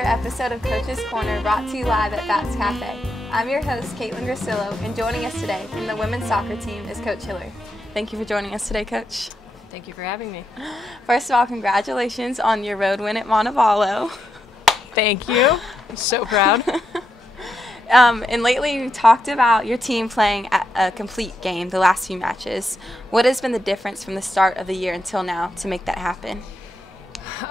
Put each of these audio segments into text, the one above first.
another episode of Coach's Corner brought to you live at Bats Cafe. I'm your host, Katelyn Grisillo, and joining us today from the women's soccer team is Coach Hilary. Thank you for joining us today, Coach. Thank you for having me. First of all, congratulations on your road win at Montevallo. Thank you. I'm so proud. And lately you talked about your team playing a complete game the last few matches. What has been the difference from the start of the year until now to make that happen?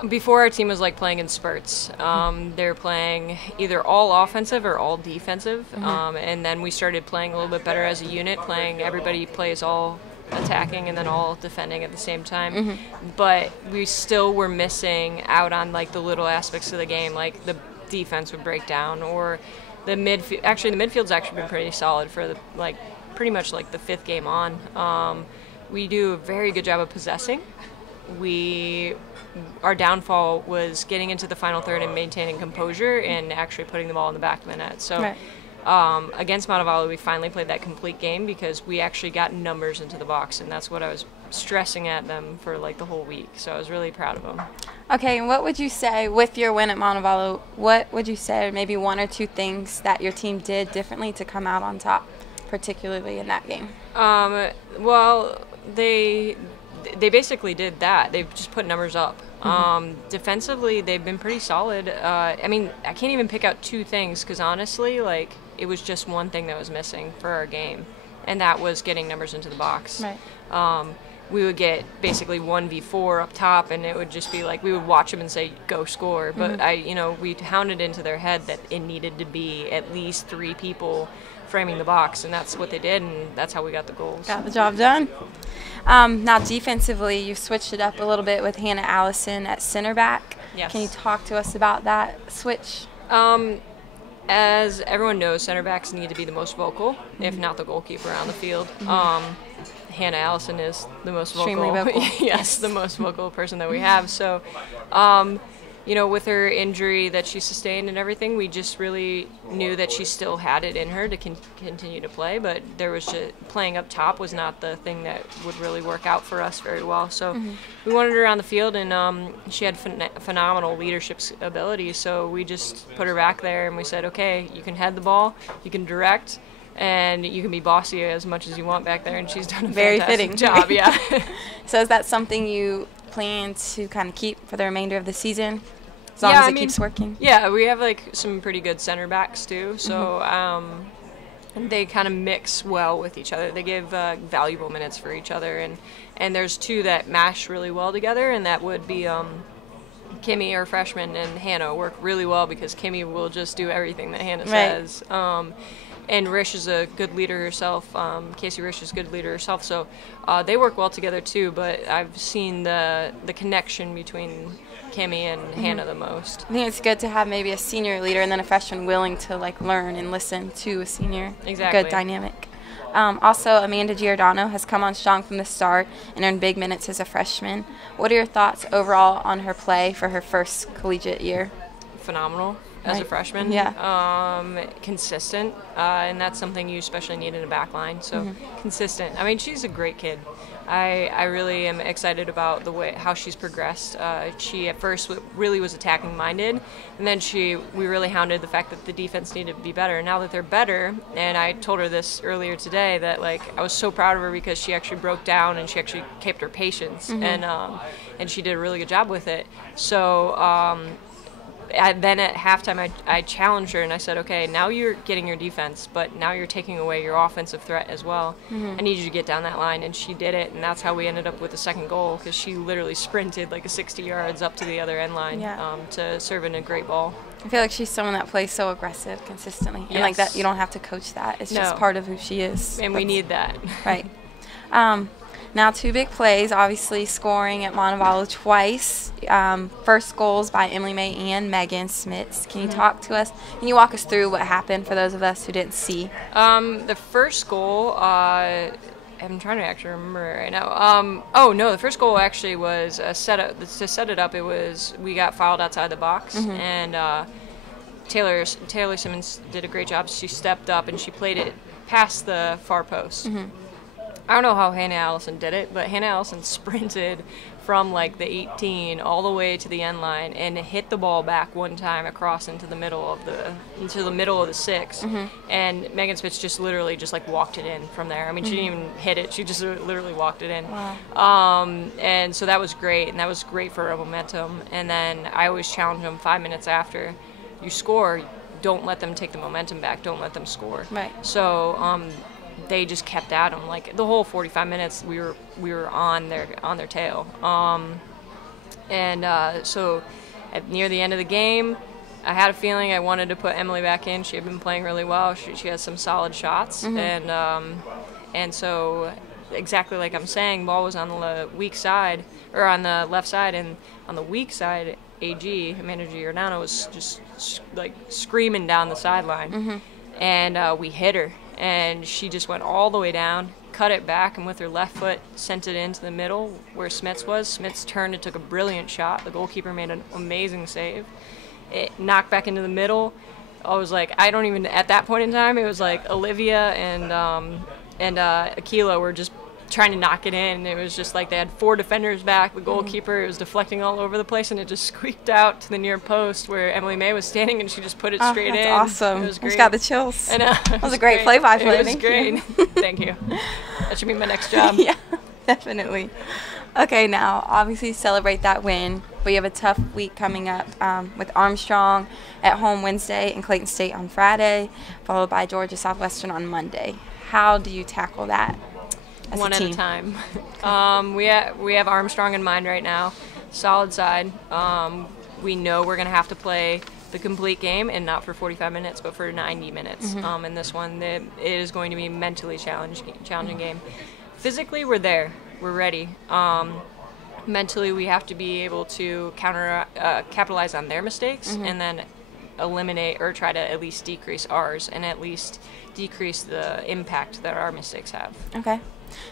Before, our team was like playing in spurts. They were playing either all offensive or all defensive. And then we started playing a little bit better as a unit, everybody plays all attacking and then all defending at the same time. But we still were missing out on like the little aspects of the game, like the defense would break down or the midfield. Actually, the midfield's actually been pretty solid for the pretty much like the fifth game on. We do a very good job of possessing. Our downfall was getting into the final third and maintaining composure and actually putting the ball in the back of the net. So against Montevallo, we finally played that complete game because we actually got numbers into the box, and that's what I was stressing at them for like the whole week. So I was really proud of them. Okay, and what would you say with your win at Montevallo, what would you say are maybe one or two things that your team did differently to come out on top, particularly in that game? Well, they basically did that. They just put numbers up. Defensively, they've been pretty solid. I mean, I can't even pick out two things because honestly, like, it was just one thing that was missing for our game, and that was getting numbers into the box. Right. We would get basically 1v4 up top, and it would just be like we would watch them and say, "Go score!" But we hounded into their head that it needed to be at least 3 people framing the box, and that's what they did, and that's how we got the goals. Got the job done. Now defensively, you've switched it up a little bit with Hannah Allison at center back. Yes. Can you talk to us about that switch? As everyone knows, center backs need to be the most vocal, if not the goalkeeper on the field. Hannah Allison is the most Extremely vocal. Yes, the most vocal person that we have. So, with her injury that she sustained and everything, we just really knew that she still had it in her to continue to play, but there was just playing up top was not the thing that would really work out for us very well. So we wanted her on the field, and she had phenomenal leadership ability, so we just put her back there, and we said, okay, you can head the ball, you can direct, and you can be bossy as much as you want back there, and she's done a very fantastic fitting job. Yeah. So is that something you plan to kind of keep for the remainder of the season, as long as it keeps working? Yeah, we have like some pretty good center backs too, so they kind of mix well with each other. They give valuable minutes for each other, and there's 2 that mash really well together, and that would be Kimmy, our freshman, and Hannah work really well because Kimmy will just do everything that Hannah says. And Rish is a good leader herself. Casey Rish is a good leader herself. So they work well together too, but I've seen the connection between Kimmy and Hannah the most. I think it's good to have maybe a senior leader and then a freshman willing to like learn and listen to a senior. Exactly. Good dynamic. Also, Amanda Giordano has come on strong from the start and earned big minutes as a freshman. What are your thoughts overall on her play for her first collegiate year? Phenomenal. As a freshman, consistent, and that's something you especially need in a back line. So consistent. I mean, she's a great kid. I really am excited about how she's progressed. She at first really was attacking minded, and then we really hounded the fact that the defense needed to be better. Now that they're better, and I told her this earlier today that like I was so proud of her because she actually broke down and she actually kept her patience, and she did a really good job with it. So. Then at halftime, I challenged her and I said, okay, now you're getting your defense, but now you're taking away your offensive threat as well. I need you to get down that line, and she did it, and that's how we ended up with the second goal because she literally sprinted like 60 yards up to the other end line to serve in a great ball. I feel like she's someone that plays so aggressive consistently, and like that you don't have to coach that. It's just part of who she is. And we need that. Right. Now 2 big plays, obviously scoring at Montevallo twice. First goals by Emily May and Megan Smits. Can you talk to us? Can you walk us through what happened for those of us who didn't see? The first goal, I'm trying to actually remember right now. The first goal actually was a setup. To set it up, we got fouled outside the box, and Taylor Simmons did a great job. She stepped up and she played it past the far post. I don't know how Hannah Allison did it, but Hannah Allison sprinted from like the 18 all the way to the end line and hit the ball back one time across into the middle of the 6. And Megan Smith just literally just like walked it in from there. I mean, she didn't even hit it; she just literally walked it in. Wow. And so that was great, and that was great for our momentum. And then I always challenge them 5 minutes after you score. Don't let them take the momentum back. Don't let them score. Right. So they just kept at them. Like the whole 45 minutes, we were on their tail. So near the end of the game, I had a feeling I wanted to put Emily back in. She had been playing really well. She has some solid shots, and so exactly like I'm saying, ball was on the weak side or on the left side, and on the weak side, Amanda Giordano was just like screaming down the sideline, and we hit her. And she just went all the way down, cut it back, and with her left foot sent it into the middle where Smits was. Smits turned and took a brilliant shot. The goalkeeper made an amazing save. It knocked back into the middle. I was like, at that point in time, it was like Olivia and Akila were just trying to knock it in. It was just like they had 4 defenders back. The goalkeeper, it was deflecting all over the place, and it just squeaked out to the near post where Emily May was standing, and she just put it straight in. That's awesome. It was great. I just got the chills. I know. That was a great play-by-play. It was great. Thank you. That should be my next job. Yeah, definitely. Okay, now obviously celebrate that win, but you have a tough week coming up with Armstrong at home Wednesday and Clayton State on Friday, followed by Georgia Southwestern on Monday. How do you tackle that? One at a time. We have Armstrong in mind right now. Solid side. We know we're going to have to play the complete game, and not for 45 minutes, but for 90 minutes. In this one, it is going to be a mentally challenging game. Physically, we're there. We're ready. Mentally, we have to be able to capitalize on their mistakes, and then eliminate or try to at least decrease ours, and at least decrease the impact that our mistakes have. Okay.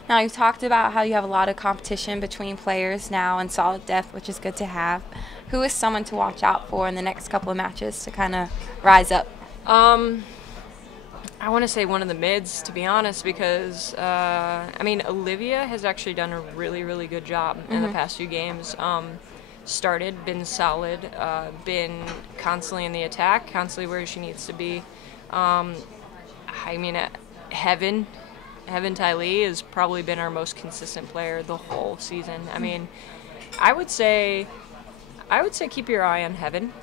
Now, you talked about how you have a lot of competition between players now in solid depth, which is good to have. Who is someone to watch out for in the next couple of matches to kind of rise up? I want to say one of the mids, to be honest, because, Olivia has actually done a really, really good job in the past few games. Been solid, been constantly in the attack, constantly where she needs to be. Heaven Tylee has probably been our most consistent player the whole season. I mean, I would say keep your eye on Heaven,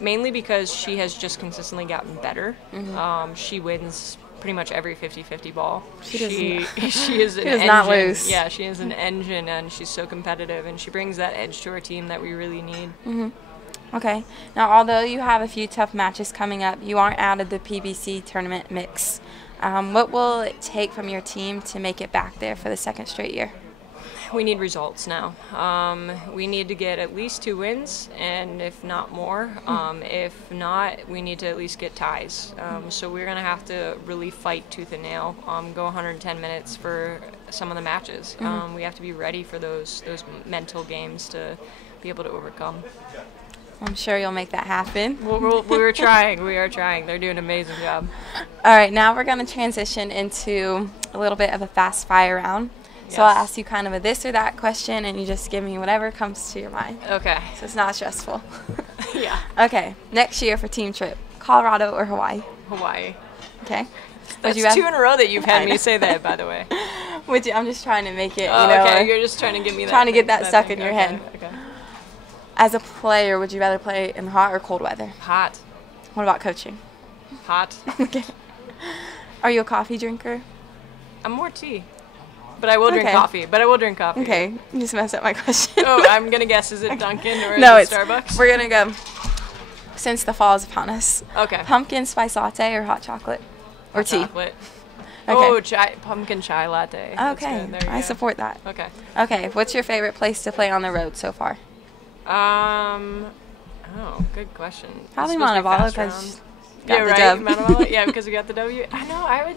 mainly because she has just consistently gotten better. She wins pretty much every 50-50 ball. She is an engine. Not lose. Yeah, she is an engine, and she's so competitive, and she brings that edge to our team that we really need. Okay. Now, although you have a few tough matches coming up, you aren't out of the PBC tournament mix. What will it take from your team to make it back there for the second straight year? We need results now. We need to get at least 2 wins, and if not more. If not, we need to at least get ties. So we're going to have to really fight tooth and nail, go 110 minutes for some of the matches. We have to be ready for those mental games to be able to overcome. I'm sure you'll make that happen. We're trying. We are trying. They're doing an amazing job. All right, now we're going to transition into a little bit of a fast fire round. So I'll ask you kind of a this or that question, and you just give me whatever comes to your mind. Okay. So it's not stressful. Yeah. Okay. Next year for team trip, Colorado or Hawaii? Hawaii. Okay. That's 2 in a row that you've had me say that, by the way. I'm just trying to make it, okay. You're just trying to give me that. Trying to get that stuck in your head. Okay. As a player, would you rather play in hot or cold weather? Hot. What about coaching? Hot. Okay. Are you a coffee drinker? I'm more tea. But I will drink coffee. Okay. You just messed up my question. I'm going to guess. Is it Dunkin' or is it Starbucks? We're going to go, since the fall is upon us. Okay. Pumpkin spice latte or hot chocolate? Or tea? Chocolate. Okay. Pumpkin chai latte. Okay. I support that. Okay. Okay. What's your favorite place to play on the road so far? Good question. Probably Montevallo because got the dub. Montevallo? Yeah, because we got the W. I know, I would.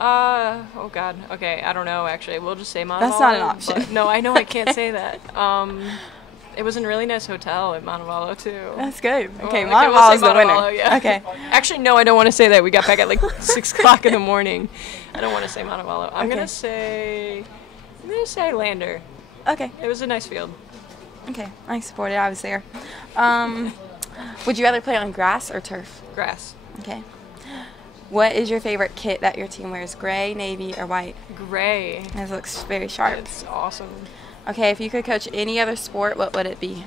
Oh God. Okay, I don't know. Actually, we'll just say Montevallo. That's not an option. No, I know I can't say that. It was in a really nice hotel in Montevallo too. That's good. Okay, Well, Montevallo's the winner. Montevallo, yeah. Okay. Actually, no, I don't want to say that. We got back at like 6 o'clock in the morning. I don't want to say Montevallo. I'm gonna say Lander. Okay. It was a nice field. Okay, I support it. I was there. Would you rather play on grass or turf? Grass. Okay. What is your favorite kit that your team wears? Gray, navy, or white? Gray. This looks very sharp. It's awesome. Okay, if you could coach any other sport, what would it be?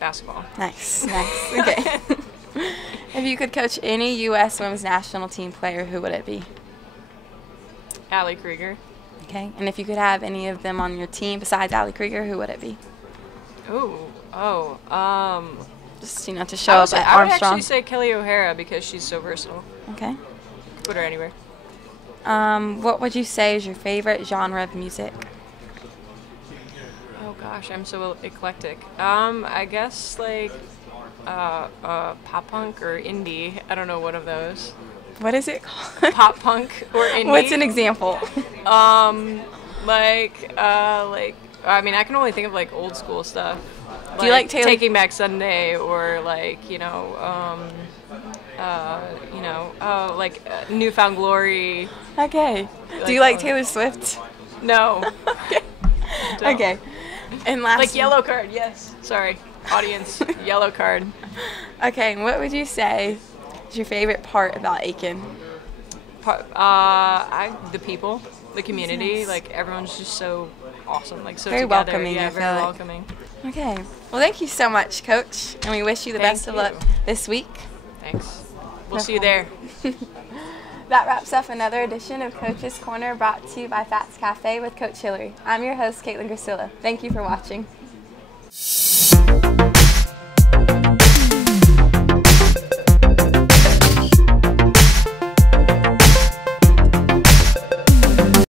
Basketball. Nice, nice. Okay. If you could coach any U.S. women's national team player, who would it be? Allie Krieger. Okay. And if you could have any of them on your team besides Allie Krieger, who would it be? Just, to show up at Armstrong. I would actually say Kelly O'Hara because she's so versatile. Okay. Put her anywhere. What would you say is your favorite genre of music? Oh gosh, I'm so eclectic. I guess like pop punk or indie. I don't know, one of those. What is it called? Pop punk or indie. What's an example? I mean, I can only think of like old school stuff. Do you like Taylor? Taking Back Sunday or like Newfound Glory. Okay. Do you like Taylor Swift? No. Okay. Okay. And last, like Yellow Card, yes. Sorry, audience. Yellow Card. Okay. And what would you say is your favorite part about Aiken? The people, the community. Nice. Like everyone's just so awesome. Like so very together. welcoming. Yeah, I very feel like. welcoming. Okay. Well, thank you so much, Coach, and we wish you the best of luck this week. Thanks. We'll see you there. That wraps up another edition of Coach's Corner, brought to you by Fats Cafe with Coach Hilary. I'm your host, Katelyn Grisillo. Thank you for watching.